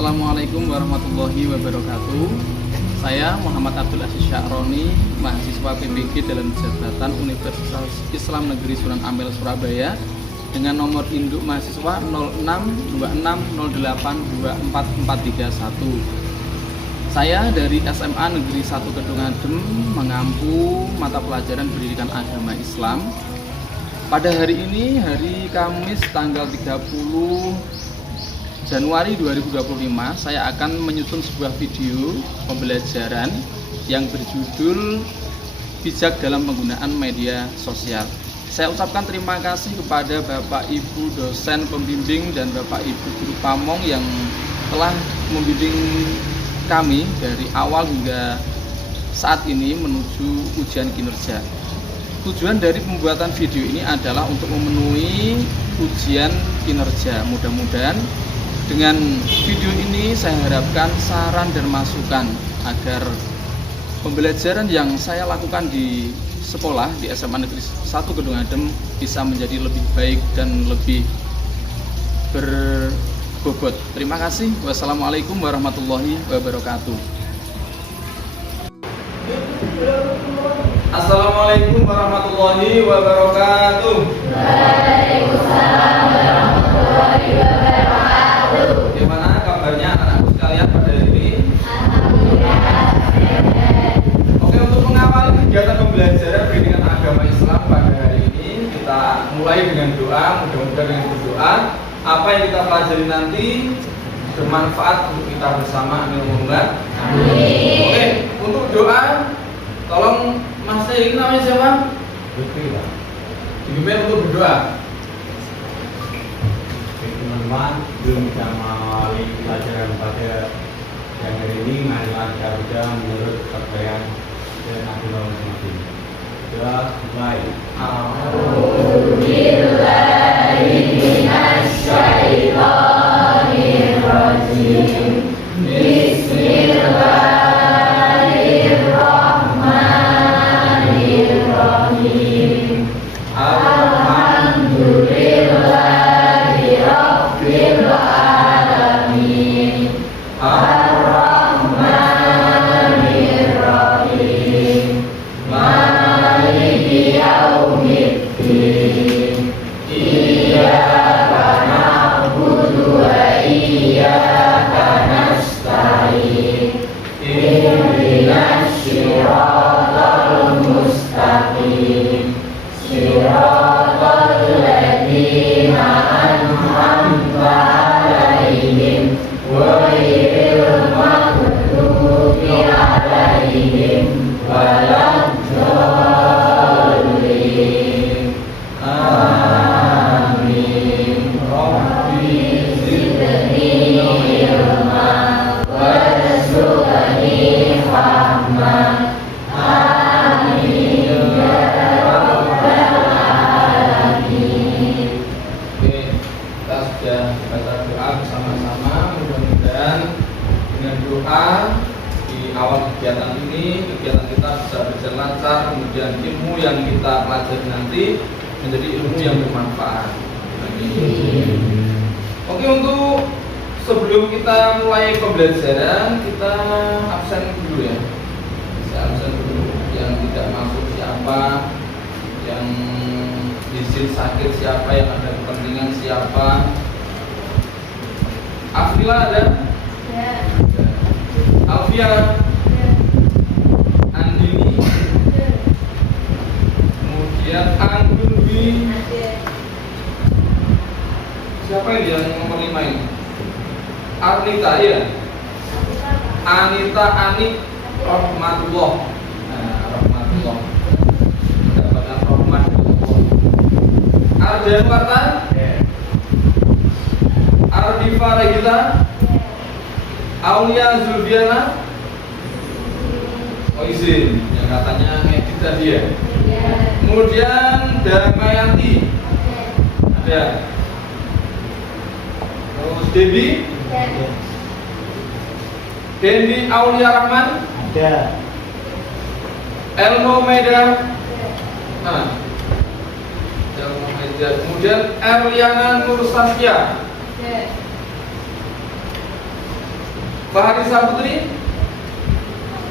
Assalamualaikum warahmatullahi wabarakatuh. Saya Muhammad Abdul Aziz Sya'roni, mahasiswa PPG dalam jabatan Universitas Islam Negeri Sunan Ampel Surabaya dengan nomor induk mahasiswa 0626082441. Saya dari SMA Negeri 1 Kedungadem mengampu mata pelajaran pendidikan agama Islam. Pada hari ini, hari Kamis tanggal 30 Januari 2025, saya akan menyusun sebuah video pembelajaran yang berjudul bijak dalam penggunaan media sosial. Saya ucapkan terima kasih kepada Bapak Ibu dosen pembimbing dan Bapak Ibu guru pamong yang telah membimbing kami dari awal hingga saat ini menuju ujian kinerja. Tujuan dari pembuatan video ini adalah untuk memenuhi ujian kinerja. Mudah-mudahan dengan video ini saya harapkan saran dan masukan agar pembelajaran yang saya lakukan di sekolah di SMA Negeri 1 Kedungadem bisa menjadi lebih baik dan lebih berbobot. Terima kasih. Wassalamualaikum warahmatullahi wabarakatuh. Assalamualaikum warahmatullahi wabarakatuh. Waalaikumsalam warahmatullahi wabarakatuh. Bagaimana kabarnya anak-anakku sekalian pada hari ini? Alhamdulillah. Oke, untuk mengawali kegiatan pembelajaran pendidikan agama Islam pada hari ini, kita mulai dengan doa. Mudah-mudahan dengan berdoa apa yang kita pelajari nanti bermanfaat untuk kita bersama. Amin. Oke, untuk doa, tolong Mas ini namanya siapa? Lutfi, Pak. Dipimpin untuk berdoa. Teman-teman, belum bisa mengawali pelajaran pada yang hari ini, marilah kita menurut kepercayaan dan agama masing-masing. Doa mulai. A'udzubillahi minasyaitonirrajim. Bismillahirrahmanirrahim. Alhamdulillahi Rabbil Alamin. Ar-Rahmanir-Rahim. Maliki Yaumiddin. Iyyaka na'budu wa iyyaka nasta'in. Ihdinas siratal mustaqim. Siratal ladzina an'amta 'alaihim ghairil maghdubi 'alaihim waladdallin. Amin. Rabbi zidni ilma warzuqni fahma. Amin ya rabbal alamin. Oke, kita sudah baca doa bersama-sama. Mudah-mudahan dengan doa di awal kegiatan ini, kegiatan kita bisa berjalan lancar. Kemudian ilmu yang kita pelajari nanti menjadi ilmu yang bermanfaat. Oke, untuk sebelum kita mulai pembelajaran, kita absen dulu ya. Saya absen dulu. Yang tidak masuk siapa, yang izin sakit siapa, yang ada kepentingan siapa. Afila ada? Ya. Alfia? Ya. Andini? Ya. Kemudian Anggunwi? Ya. Siapa ini yang nomor 5 ini? Arnita ya? Anita, Anik, Rahmatullah. Nah, Rahmatullah. Mendapatkan Rahmatullah. Ardian Wartan? Ardifa Regita? Aulia Zulfiana? Oh izin, yang katanya ngedit tadi ya? Kemudian Damayanti? Ada? Terus Debbie? Dendi Aulia Rahman? Ada. Elno Meda? Nah, Elno Meda. Kemudian Erliana Nur Saskia? Faharisa Putri?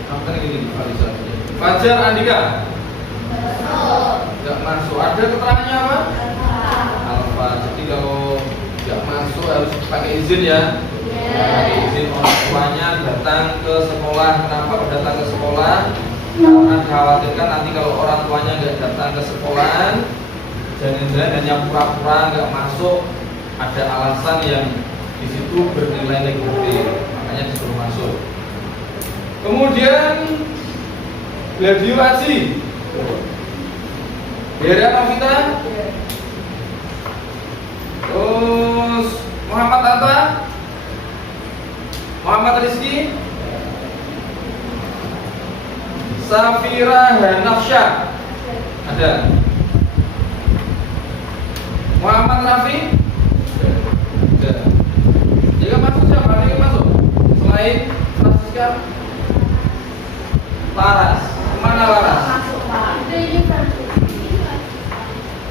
Apa ini Faharisa? Fajar Andika? Nggak masuk. Ada keterangannya apa? Alfa. Jadi kalau nggak masuk harus pakai izin ya. Pakai izin orang tuanya datang ke sekolah. Kenapa datang ke sekolah? Karena dikhawatirkan nanti kalau orang tuanya nggak datang ke sekolah, jangan-jangan hanya pura-pura nggak masuk, ada alasan yang di situ bernilai negatif, makanya disuruh masuk. Kemudian Gladio Aji, Hera Novita, terus Muhammad Atta, Muhammad Rizky, Safira Hanafsyah, ada. Muhammad Rafi, ada. Jika masuk siapa? Ada yang masuk? Selain Francisca, Laras. Mana Laras?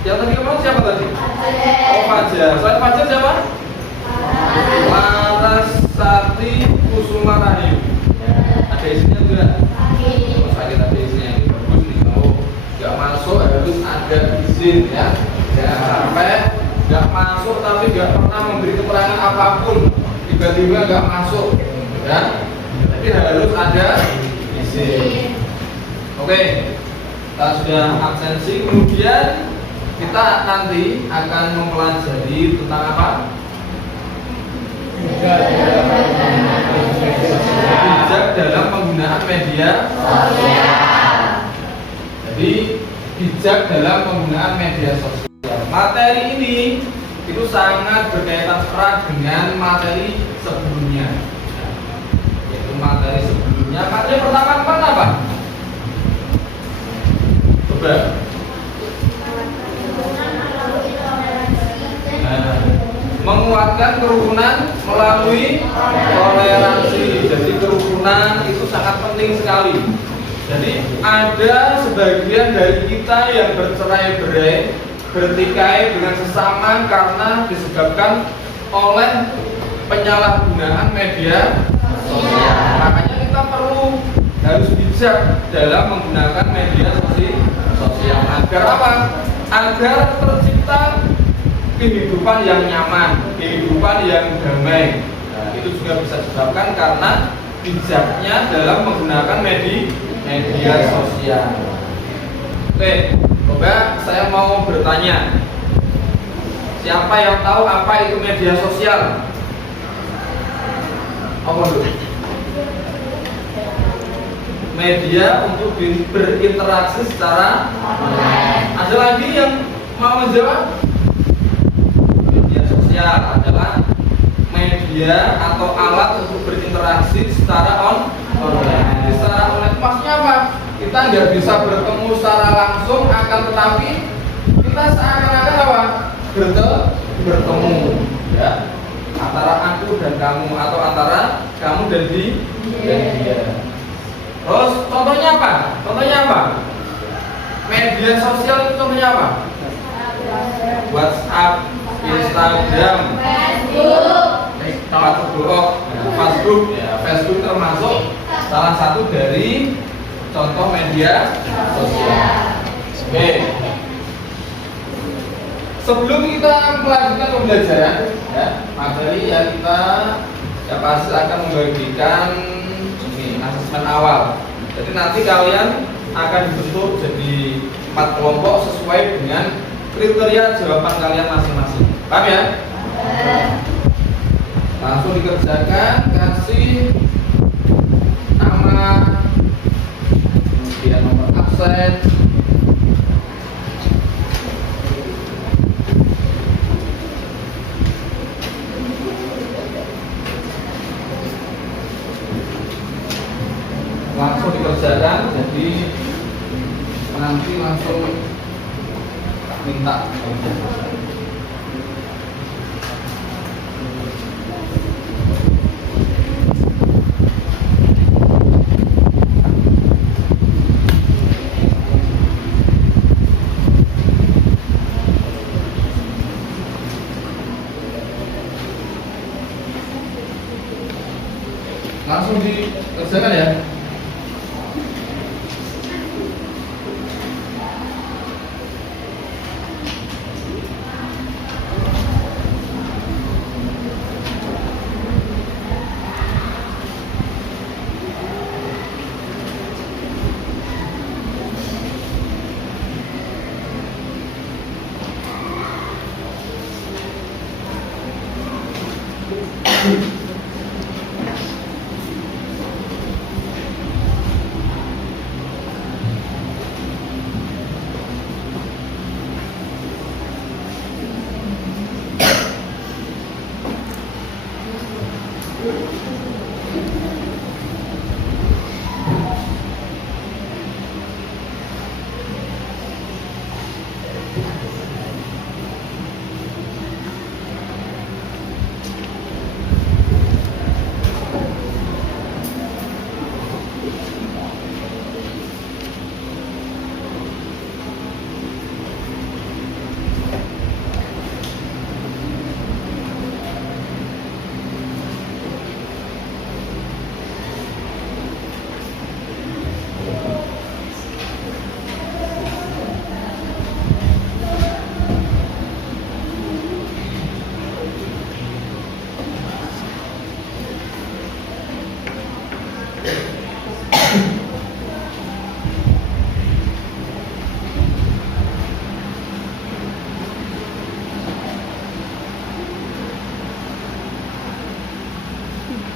Yang tadi kemarin siapa tadi? Oh, Fajar. Selain Fajar siapa? Laras Sati Kusuma Rahayu. Ada isinya juga? Oh, sakit ada isinya. Ini bagus nih. Kalau nggak masuk harus ada izin ya. Jangan sampai nggak masuk tapi nggak pernah memberi keterangan apapun, tiba-tiba nggak masuk, ya. Tapi harus ada izin. Oke, kita sudah absensi. Kemudian kita nanti akan mempelajari tentang apa? Bijak dalam penggunaan media sosial. Jadi bijak dalam penggunaan media sosial. Materi ini itu sangat berkaitan erat dengan materi sebelumnya, yaitu materi sebelumnya. Materi pertama kemarin apa? Coba. Menguatkan kerukunan melalui toleransi. Jadi kerukunan itu sangat penting sekali. Jadi ada sebagian dari kita yang bercerai-berai, bertikai dengan sesama karena disebabkan oleh penyalahgunaan media sosial. Makanya kita harus bijak dalam menggunakan media sosial. Agar apa? Agar tercipta kehidupan yang nyaman, kehidupan yang damai. Nah, itu juga bisa disebabkan karena bijaknya dalam menggunakan media sosial. Oke, coba saya mau bertanya. Siapa yang tahu apa itu media sosial? Apa dulu? Media untuk berinteraksi secara online. Ada lagi yang mau menjawab? Media sosial adalah media atau alat untuk berinteraksi secara online. Secara online itu maksudnya apa? Kita nggak bisa bertemu secara langsung, akan tetapi kita seakan-akan apa? Bertemu, ya, antara aku dan kamu atau antara kamu dan dia. Terus contohnya apa? Media sosial itu contohnya apa? WhatsApp, Instagram, Facebook, ya, Facebook termasuk salah satu dari contoh media sosial. Oke. Sebelum kita melanjutkan pembelajaran, ya, materi yang kita pasti akan membagikan ini asesmen awal. Jadi nanti kalian akan dibentuk jadi 4 kelompok sesuai dengan kriteria jawaban kalian masing-masing. Paham ya? Langsung dikerjakan, kasih nama, kemudian nomor absen, langsung dikerjakan. Jadi nanti langsung minta. Langsung dikerjakan ya.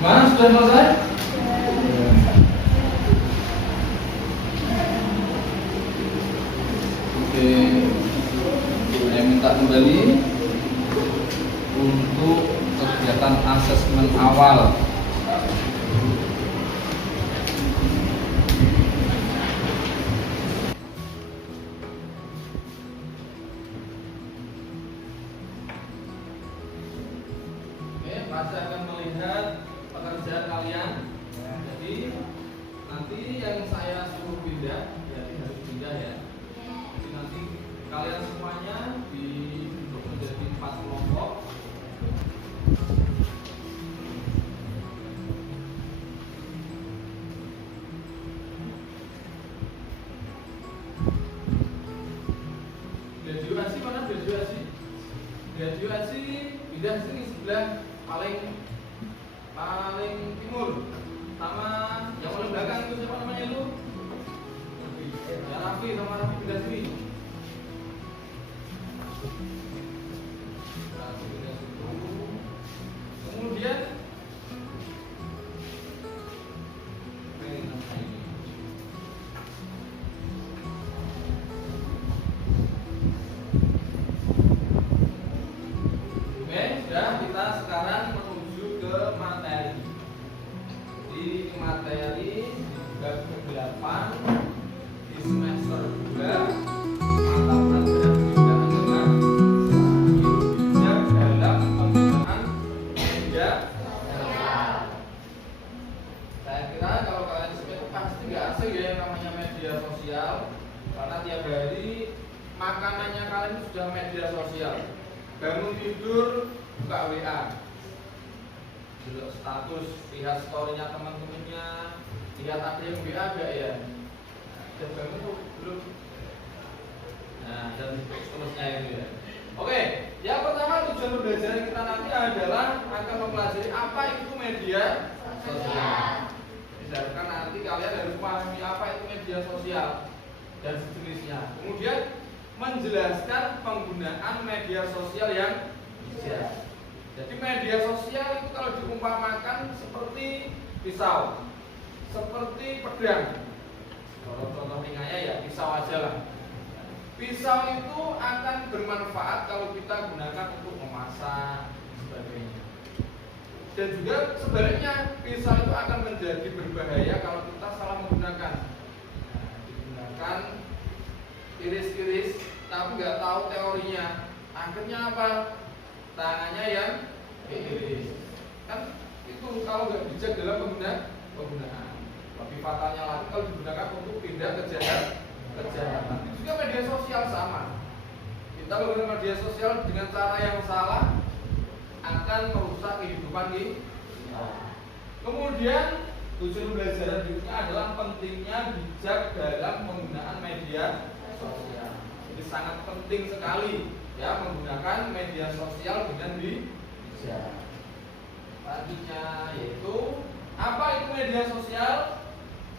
Mana sudah selesai? Oke, saya minta kembali untuk kegiatan asesmen awal. Oke, Pak akan melihat pekerjaan kalian. Jadi nanti yang saya suruh pindah, jadi harus pindah ya. Jadi nanti kalian semuanya dibentuk menjadi 4 kelompok. Graduasi mana graduasi? Graduasi pindah sini sebelah paling timur, sama yang paling belakang itu siapa namanya itu? Ya Raffi, sama Raffi pindah sini. Raffi pindah situ. Kemudian sudah kita sekarang menuju ke materi. Di materi bab ke-8 di semester 2 mata pelajaran pendidikan agama dalam penggunaan media sosial. Saya kira kalau kalian di sini pasti nggak asing ya yang namanya media sosial, karena tiap hari makanannya kalian itu sudah media sosial. Bangun tidur buka WA, lihat status, lihat storynya teman-temannya, lihat ada yang WA gak ya, dan bangun tuh belum, nah dan seterusnya itu ya. Oke, yang pertama tujuan pembelajaran kita nanti adalah akan mempelajari apa itu media sosial. Misalkan nanti kalian harus pahami apa itu media sosial dan sejenisnya. Kemudian menjelaskan penggunaan media sosial yang bijak. Jadi media sosial itu kalau diumpamakan seperti pisau, seperti pedang. Kalau contoh ringanya ya pisau aja lah. Pisau itu akan bermanfaat kalau kita gunakan untuk memasak dan sebagainya. Dan juga sebaliknya pisau itu akan menjadi berbahaya kalau kita salah menggunakan. Digunakan iris-iris tapi nggak tahu teorinya, akhirnya apa? Tangannya yang diiris. Kan itu kalau nggak bijak dalam penggunaan. Lebih fatalnya lagi kalau digunakan untuk tindak kejahatan. Itu juga media sosial sama. Kita menggunakan media sosial dengan cara yang salah akan merusak kehidupan kita. Kemudian tujuan pembelajaran berikutnya adalah pentingnya bijak dalam penggunaan media sosial. Jadi sangat penting sekali ya menggunakan media sosial dengan bijak. Selanjutnya yaitu apa itu media sosial?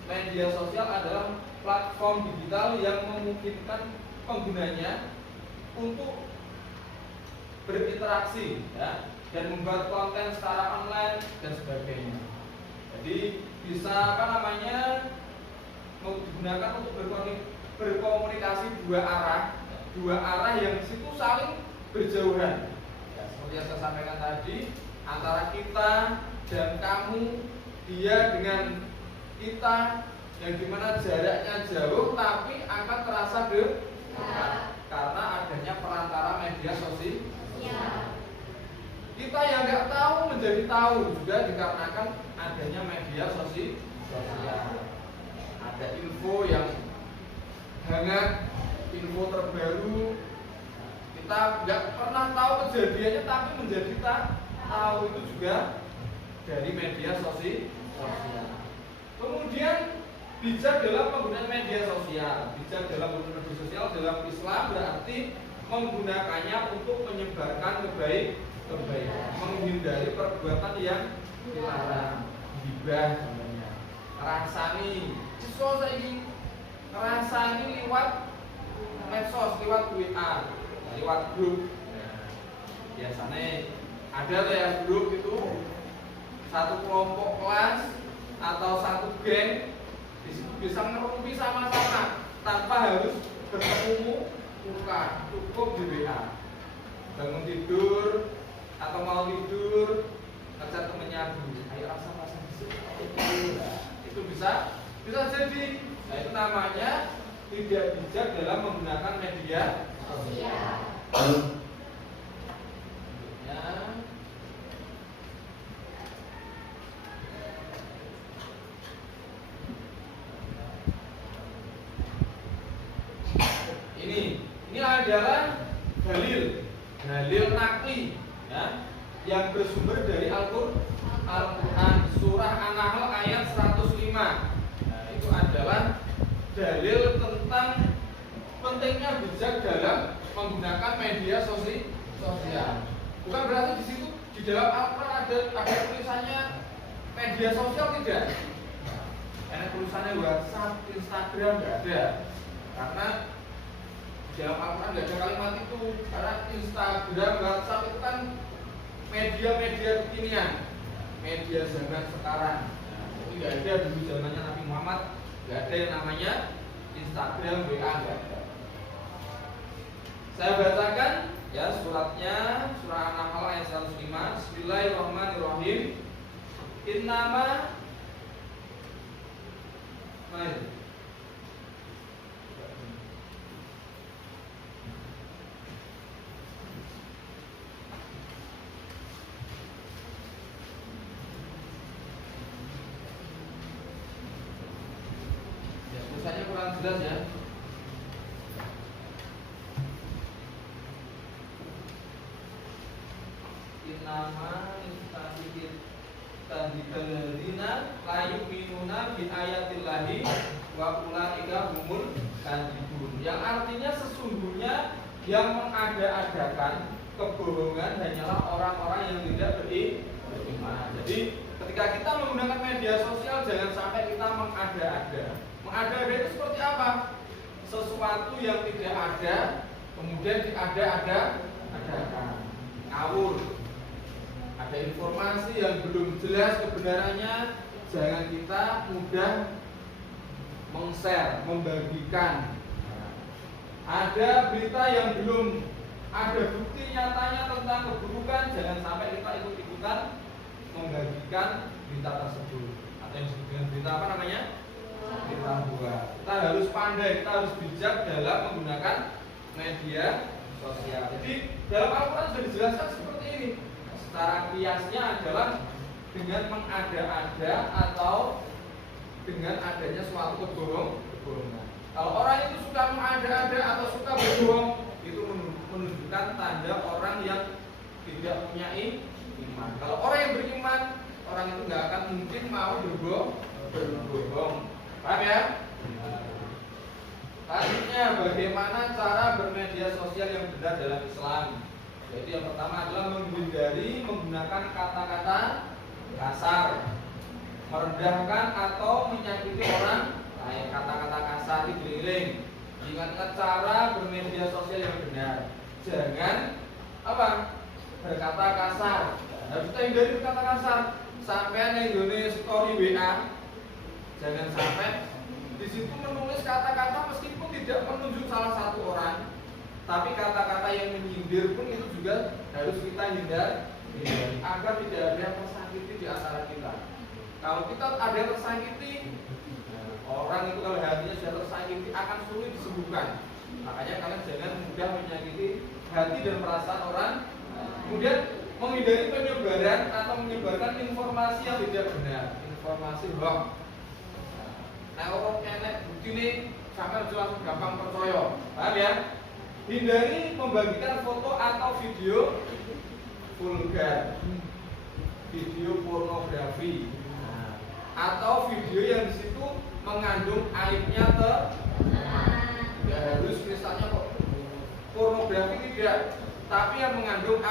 Media sosial adalah platform digital yang memungkinkan penggunanya untuk berinteraksi ya, dan membuat konten secara online dan sebagainya. Jadi bisa digunakan untuk berkomunikasi dua arah yang di situ saling berjauhan. Ya, seperti yang saya sampaikan tadi, antara kita dan kamu, dia dengan kita, yang dimana jaraknya jauh tapi akan terasa dekat karena adanya perantara media sosial. Kita yang nggak tahu menjadi tahu juga dikarenakan adanya media sosial. Ada info yang hangat, info terbaru, kita nggak pernah tahu kejadiannya tapi menjadi tahu, itu juga dari media sosial. Kemudian bijak dalam penggunaan media sosial. Bijak dalam penggunaan media sosial dalam Islam berarti menggunakannya untuk menyebarkan kebaikan, menghindari perbuatan yang dilarang, gibah namanya, ngerasani, siswa saya ingin ngerasani lewat medsos, lewat WA, lewat grup. Biasanya ada tuh ya grup itu satu kelompok kelas atau satu geng di situ bisa ngerumpi sama-sama tanpa harus bertemu muka, cukup di WA. Bangun tidur atau mau tidur ngechat temennya dulu, ayo rasa itu bisa jadi. Nah, itu namanya tidak bijak dalam menggunakan media sosial. Ini adalah dalil nakli ya, yang bersumber dari Al-Quran surah An-Nahl ayat 105. Nah, itu adalah dalil tentang pentingnya bijak dalam menggunakan media sosial. Bukan berarti di situ di dalam Al-Quran ada tulisannya media sosial, tidak. Karena tulisannya WhatsApp, Instagram nggak ada. Karena di dalam Al-Quran nggak ada kalimat itu. Karena Instagram, WhatsApp itu kan media-media kekinian, media zaman sekarang. Jadi nggak ada dulu zamannya Nabi Muhammad, nggak ada yang namanya Instagram, WA, nggak ada. Saya bacakan ya suratnya, surah An-Nahl ayat 105. Bismillahirrahmanirrahim. Innama tulisannya kurang jelas ya. Innama istasikit tadikalladzina la yu'minuna bi ayatillahi wa ulaika humul kadzibun. Yang artinya sesungguhnya yang mengada-adakan kebohongan hanyalah orang-orang yang tidak beriman. Jadi ketika kita menggunakan media sosial jangan sampai kita mengada-ada. Mengada-ada itu seperti apa? Sesuatu yang tidak ada kemudian diada-adakan. Ngawur. Ada informasi yang belum jelas kebenarannya, jangan kita mudah meng-share, membagikan. Ada berita yang belum ada bukti nyatanya tentang keburukan, jangan sampai kita ikut-ikutan membagikan berita tersebut. Atau yang disebut dengan berita apa namanya? Berita buah. Kita harus pandai, kita harus bijak dalam menggunakan media sosial. Jadi dalam Al-Quran sudah dijelaskan seperti ini. Secara kiasnya adalah dengan mengada-ada atau dengan adanya suatu kebohongan. Kalau orang itu suka mengada-ada atau suka berbohong, itu menunjukkan tanda orang yang tidak punya iman. Kalau orang yang beriman orang itu nggak akan mungkin mau berbohong. Paham ya? Selanjutnya, bagaimana cara bermedia sosial yang benar dalam Islam? Jadi yang pertama adalah menghindari menggunakan kata-kata kasar, merendahkan atau menyakiti orang lain. Kata-kata kasar digiling. Ingat-ingat cara bermedia sosial yang benar. Jangan berkata kasar. Harus kita hindari berkata kasar. Sampai Indonesia story WA, jangan sampai di situ menulis kata-kata meskipun tidak menunjuk salah satu orang, tapi kata-kata yang menyindir pun itu juga harus kita hindari agar tidak ada yang tersakiti di antara kita. Kalau kita ada yang tersakiti, orang itu kalau hatinya sudah tersakiti akan sulit disembuhkan. Makanya kalian jangan mudah menyakiti hati dan perasaan orang. Kemudian menghindari penyebaran atau menyebarkan informasi yang tidak benar, informasi hoax. Nah, orang enek bukti ini sampai langsung gampang percaya. Paham ya? Hindari membagikan foto atau video vulgar, video pornografi, atau video yang di situ mengandung aibnya ya harus misalnya kok pornografi tidak, tapi yang mengandung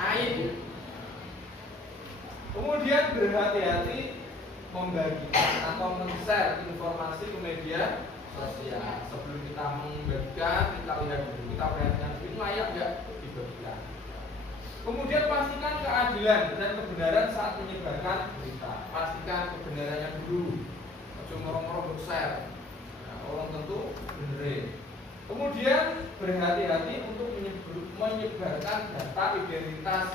aib. Kemudian berhati-hati membagikan atau men-share informasi ke media sosial. Sebelum kita membagikan, kita lihat dulu, kita perhatikan ini layak nggak dibagikan. Kemudian pastikan keadilan dan kebenaran saat menyebarkan berita. Pastikan kebenarannya dulu. Jangan moro-moro share. Nah, orang tentu benerin. Kemudian berhati-hati untuk menyebarkan data identitas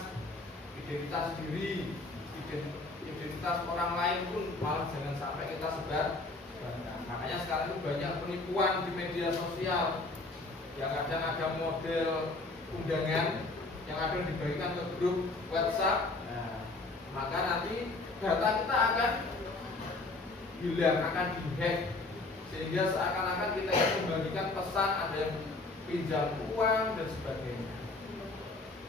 diri, identitas orang lain pun malah jangan sampai kita sebar. Makanya sekarang itu banyak penipuan di media sosial. Yang kadang ada model undangan yang akan dibagikan ke grup WhatsApp. Nah, maka nanti data kita akan hilang, akan dihack, sehingga seakan-akan kita membagikan pesan ada yang pinjam uang dan sebagainya.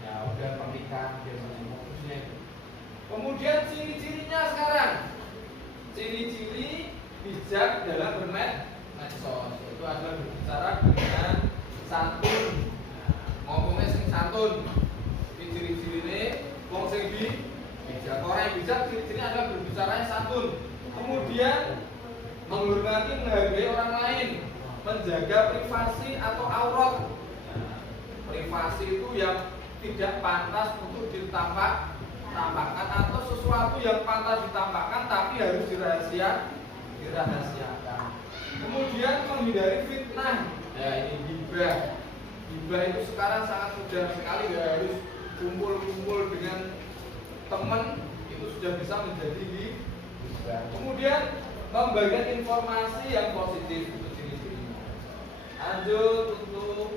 Ya udah pernikahan biasanya fokusnya itu. Kemudian ciri-cirinya sekarang, ciri-ciri bijak dalam bermedsos itu adalah berbicara dengan santun. Ngomongnya sing santun. Ini ciri-ciri ini wong sing bijak. Orang yang bijak ciri-cirinya adalah berbicaranya santun. Kemudian menghormati, menghargai orang lain, menjaga privasi atau aurat. Privasi itu yang tidak pantas untuk ditampakkan atau sesuatu yang pantas ditampakkan tapi harus dirahasiakan. Kemudian menghindari fitnah. Ya ini gibah. Gibah itu sekarang sangat mudah sekali, nggak harus kumpul-kumpul dengan teman itu sudah bisa menjadi gibah. Kemudian membagikan informasi yang positif itu ciri-cirinya. Lanjut untuk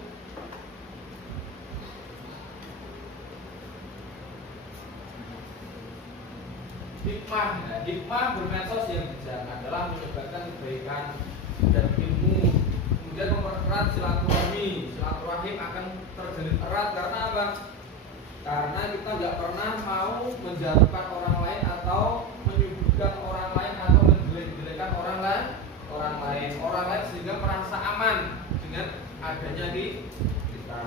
hikmah. Nah, hikmah bermedsos yang bijak adalah menyebarkan kebaikan dan ilmu. Kemudian mempererat silaturahmi. Silaturahim akan terjalin erat karena apa? Karena kita nggak pernah mau menjatuhkan orang lain atau menyudutkan orang lain atau menjelek-jelekan orang lain sehingga merasa aman dengan adanya di kita.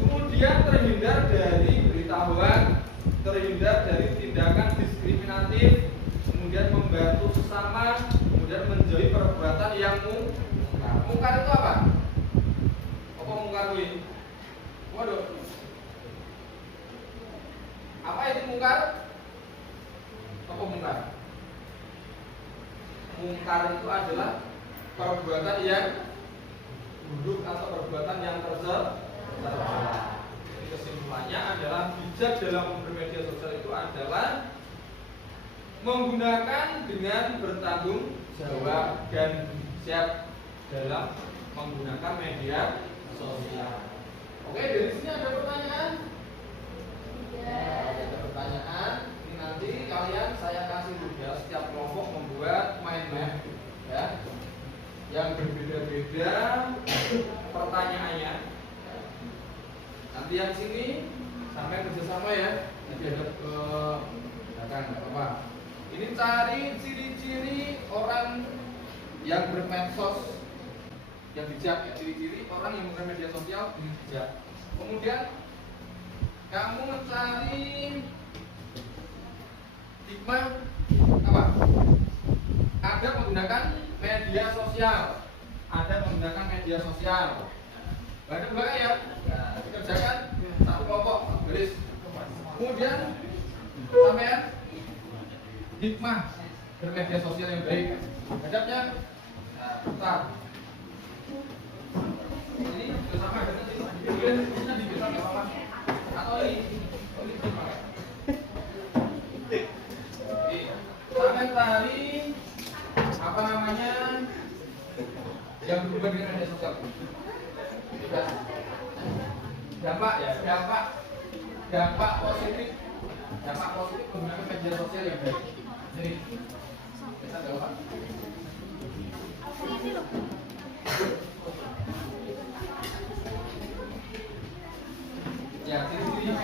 Kemudian terhindar dari berita hoax, terhindar dari tindakan diskriminatif, kemudian membantu sesama, kemudian menjauhi perbuatan yang mungkar. Mungkar itu apa? Apa mungkar itu? Waduh. Apa itu mungkar? Apa mungkar? Mungkar itu adalah perbuatan yang buruk atau perbuatan yang tercela. Jadi kesimpulannya adalah bijak dalam bermedia sosial itu adalah menggunakan dengan bertanggung jawab dan siap dalam menggunakan media sosial. Oke, dari sini ada pertanyaan? Ada pertanyaan. Ini nanti kalian saya kasih tugas setiap kelompok membuat mind map ya, yang berbeda-beda pertanyaannya. Nanti yang sini sampai kerjasama ya. Nanti ada ke belakang, nggak apa-apa. Ini cari ciri-ciri orang yang bermedsos yang bijak ya. Ciri-ciri orang yang menggunakan media sosial yang bijak. Kemudian kamu mencari hikmah apa? Ada menggunakan media sosial. Ada menggunakan media sosial. Ada dua ya. Nah, dikerjakan satu kelompok garis. Kemudian sampean hikmah bermedia sosial yang baik. Hadapnya putar. Ini bersama dengan ini bisa apa? Atau ini sampai cari apa namanya yang berhubungan dengan media sosial. Dampak ya, dampak positif menggunakan media sosial yang baik. Jadi kita jawab. Ya, ciri-ciri.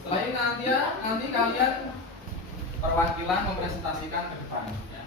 Setelah ini nanti kalian perwakilan mempresentasikan ke depan. Ya.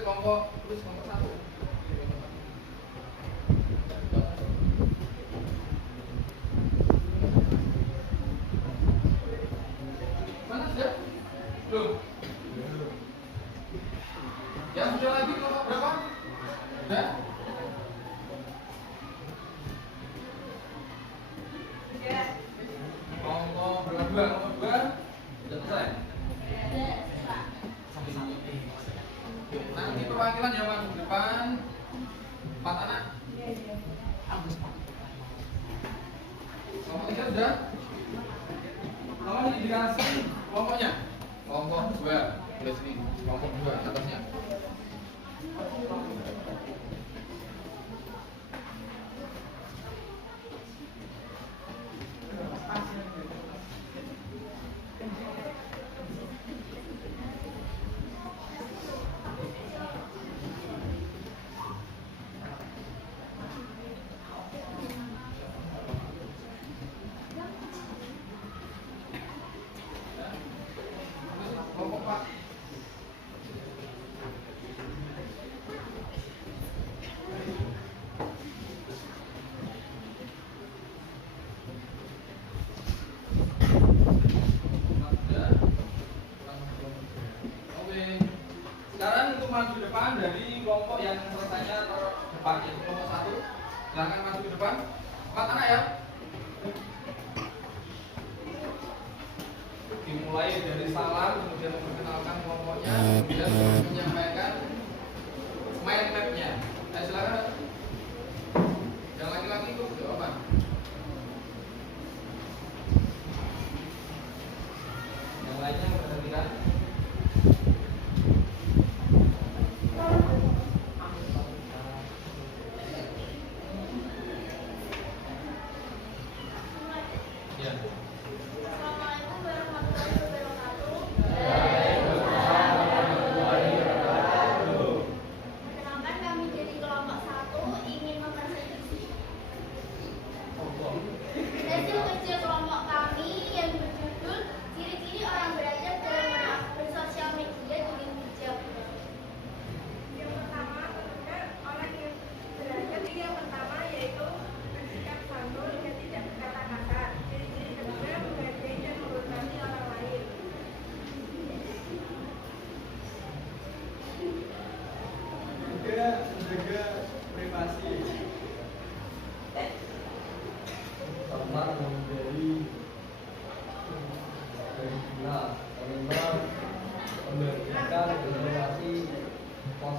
Kelompok terus kelompok satu. Mana sudah? Belum. Yang sudah lagi kelompok berapa? Sudah? Kelompok berapa? Kelompok dua sudah selesai. Nanti perwakilan yang masuk depan 4 anak. Kelompok 3 sudah? Tolong ini dikasih kelompoknya. Kelompok 2 boleh sini. Kelompok 2 atasnya. Kelompok 4. Sekarang untuk maju ke depan dari kelompok yang selesainya terdepan, yaitu kelompok 1. Silakan maju ke depan. 4 anak ya. Dimulai dari salam, kemudian memperkenalkan kelompoknya, kemudian menyampaikan mind map-nya. Silakan. Yang laki-laki itu jawaban. Yang lainnya memperhatikan.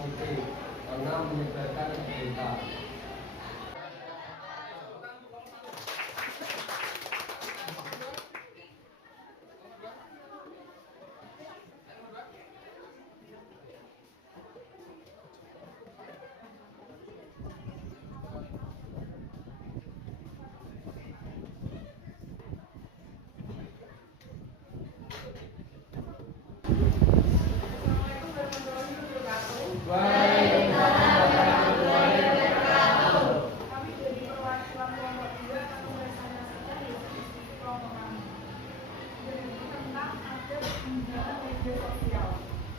positif karena menyebarkan berita.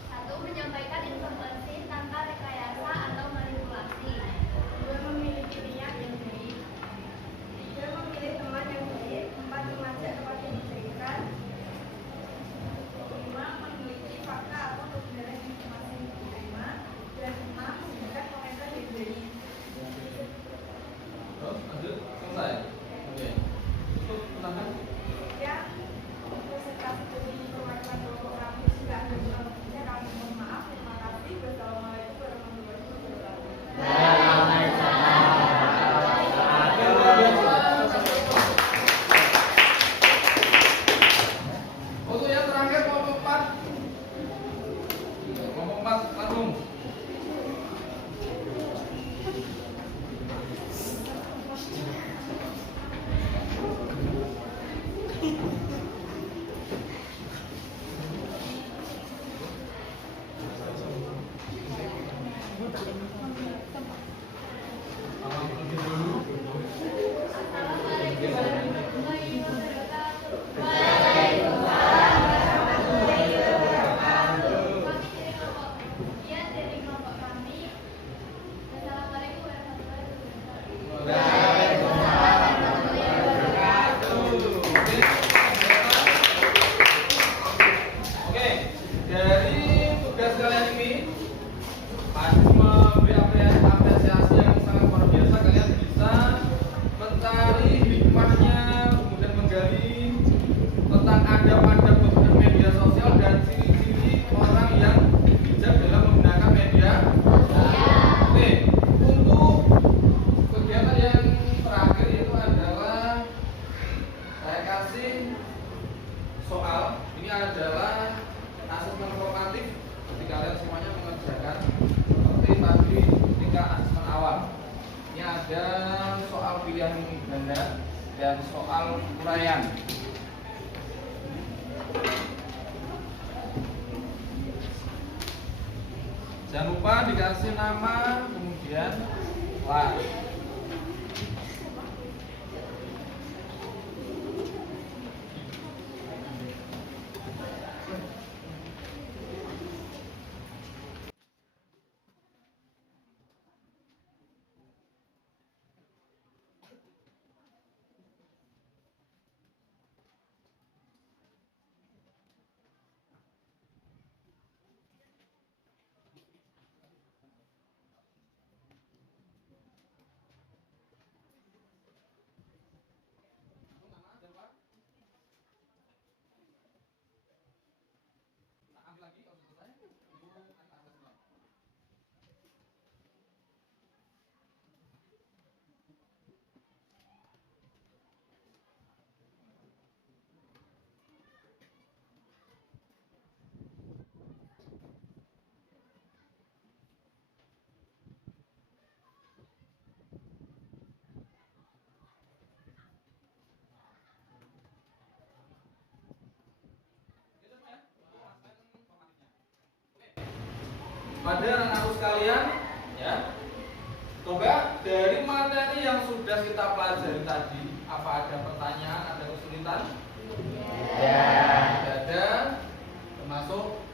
Satu, menyampaikan informasi tanpa rekayasa atau manipulasi. Dua, memiliki niat yang baik. Tiga, memilih teman yang baik. Empat, mengajak kepada kebaikan. Lima, memiliki fakta atau kebenaran informasi yang diterima. Dan enam, memberikan komentar yang baik. Terus lanjut, selesai. Oke. Cukup menangkan. Ya, presentasi dari perwakilan kelompok kami sudah ada kurang lebihnya. Kami mohon maaf. Terima kasih. Wassalamualaikum warahmatullahi wabarakatuh. Untuk yang terakhir kelompok 4. Kelompok 4 langsung. Sekian dari kelompok kami. Wassalamualaikum warahmatullahi Oke, dari tugas kalian ini harus memberi apresiasi yang sangat luar biasa. Kalian bisa mencari hikmahnya, kemudian menggali tentang adab-adab penggunaan media sosial dan ciri-ciri orang yang bijak dalam menggunakan media. Oke, untuk kegiatan yang terakhir itu adalah saya kasih soal. Ini adalah asesmen formatif. Jadi kalian semuanya mengerjakan seperti tadi ketika asesmen awal. Ini ada soal pilihan ganda dan soal uraian. Jangan lupa dikasih nama, kemudian kelas. Ambil lagi kalau sudah selesai. Ibu akan asesmen. Pada anak-anakku sekalian, ya, coba dari materi yang sudah kita pelajari tadi, apa ada pertanyaan, ada kesulitan? Tidak ada, termasuk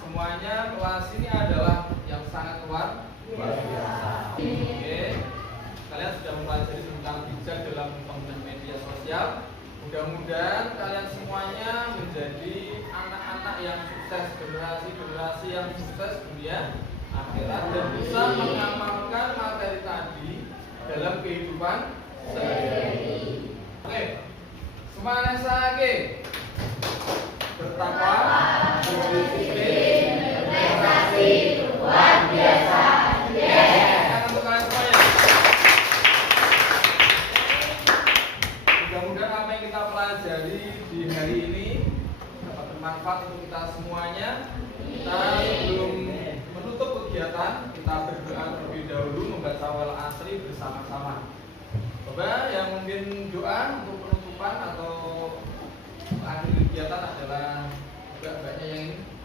semuanya kelas ini adalah yang sangat luar biasa. Oke, kalian sudah mempelajari tentang bijak dalam penggunaan media sosial. Mudah-mudahan kalian semuanya menjadi anak-anak yang sukses, generasi-generasi yang sukses dunia akhirat dan bisa mengamalkan materi tadi dalam kehidupan sehari-hari. Oke, semangat lagi. Bertakwa, berdisiplin, berprestasi, luar biasa. di hari ini dapat bermanfaat untuk kita semuanya. Kita sebelum menutup kegiatan, kita berdoa terlebih dahulu membaca wal asri bersama-sama. Coba yang mungkin doa untuk penutupan atau akhir kegiatan adalah mbak-mbaknya yang ini.